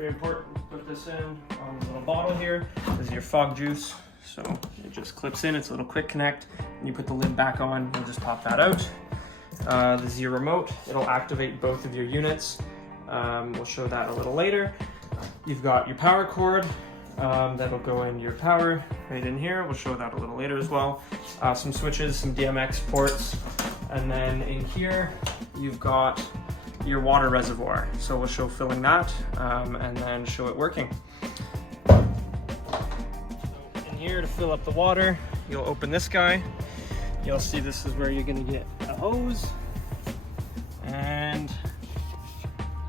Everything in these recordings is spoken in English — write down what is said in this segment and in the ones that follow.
very important to put this in on this little bottle here. This is your fog juice. So it just clips in, it's a little quick connect, and you put the lid back on, you'll just pop that out. This is your remote, it'll activate both of your units. We'll show that a little later. You've got your power cord, that'll go in your power right in here. We'll show that a little later as well. Some switches, some DMX ports, and then in here, you've got your water reservoir. So we'll show filling that, and then show it working. Here to fill up the water, you'll open this guy. You'll see this is where you're gonna get a hose, and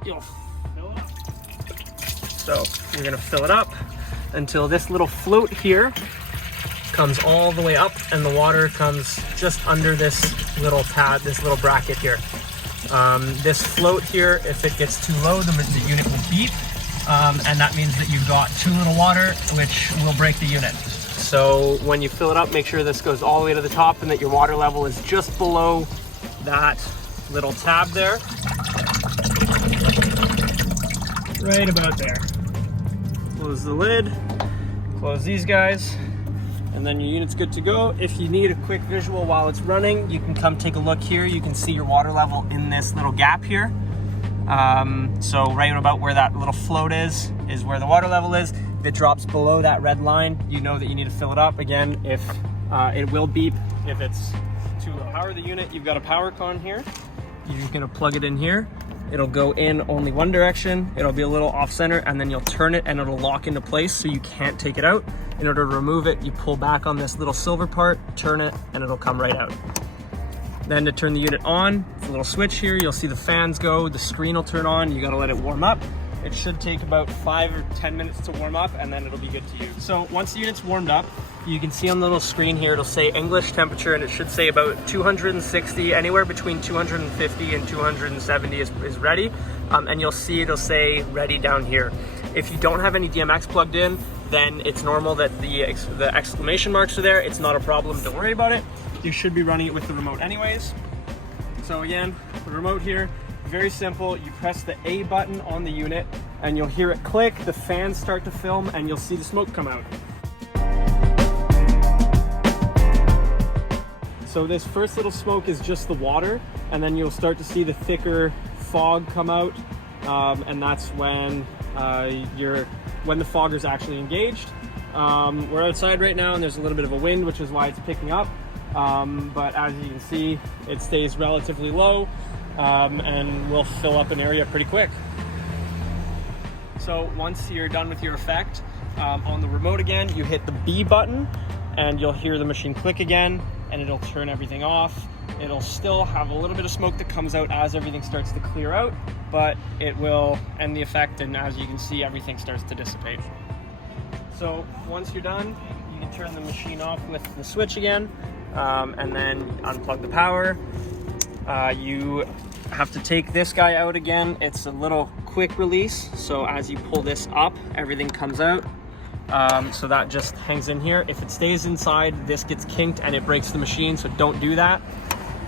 you'll fill it up. So you're gonna fill it up until this little float here comes all the way up, and the water comes just under this little pad, this little bracket here. This float here, if it gets too low, the unit will beep, and that means that you've got too little water, which will break the unit. So when you fill it up, make sure this goes all the way to the top and that your water level is just below that little tab there. Right about there. Close the lid, close these guys, and then your unit's good to go. If you need a quick visual while it's running, you can come take a look here. You can see your water level in this little gap here. So right about where that little float is where the water level is. If it drops below that red line, you know that you need to fill it up. Again, if it will beep if it's too low. Power the unit, you've got a power con here. You're just gonna plug it in here. It'll go in only one direction. It'll be a little off center, and then you'll turn it and it'll lock into place so you can't take it out. In order to remove it, you pull back on this little silver part, turn it, and it'll come right out. Then to turn the unit on, it's a little switch here. You'll see the fans go, the screen will turn on. You gotta let it warm up. It should take about 5 or 10 minutes to warm up, and then it'll be good to use. So once the unit's warmed up, you can see on the little screen here, it'll say English temperature, and it should say about 260, anywhere between 250 and 270 is ready. And you'll see it'll say ready down here. If you don't have any DMX plugged in, then it's normal that the exclamation marks are there. It's not a problem, don't worry about it. You should be running it with the remote anyways. So again, the remote here, very simple. You press the A button on the unit and you'll hear it click, the fans start to film, and you'll see the smoke come out. So this first little smoke is just the water, and then you'll start to see the thicker fog come out, and that's when when the fogger's actually engaged. We're outside right now and there's a little bit of a wind, which is why it's picking up. But as you can see, it stays relatively low, and will fill up an area pretty quick. So once you're done with your effect, on the remote again, you hit the B button and you'll hear the machine click again, and it'll turn everything off. It'll still have a little bit of smoke that comes out as everything starts to clear out, but it will end the effect, and as you can see, everything starts to dissipate. So once you're done, you can turn the machine off with the switch again, and then unplug the power. You have to take this guy out again. It's a little quick release, so as you pull this up, everything comes out. So that just hangs in here. If it stays inside, this gets kinked and it breaks the machine, so don't do that.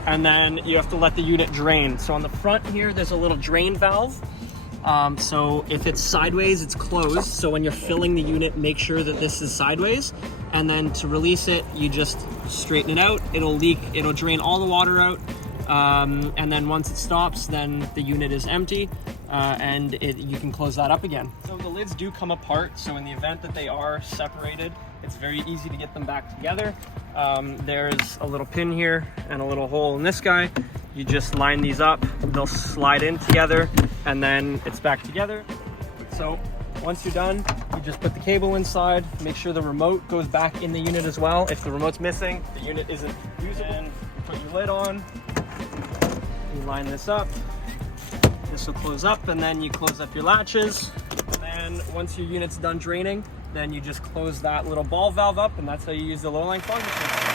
And then you have to let the unit drain. So on the front here, there's a little drain valve. So if it's sideways, it's closed. So when you're filling the unit, make sure that this is sideways. And then to release it, you just straighten it out. It'll leak, it'll drain all the water out. And then once it stops, then the unit is empty, and you can close that up again. So the lids do come apart. So in the event that they are separated, it's very easy to get them back together. There's a little pin here and a little hole in this guy. You just line these up, they'll slide in together, and then it's back together. So once you're done, you just put the cable inside, make sure the remote goes back in the unit as well. If the remote's missing, the unit isn't usable. Put your lid on, you line this up, this will close up, and then you close up your latches. And then once your unit's done draining, then you just close that little ball valve up, and that's how you use the low line fog machine.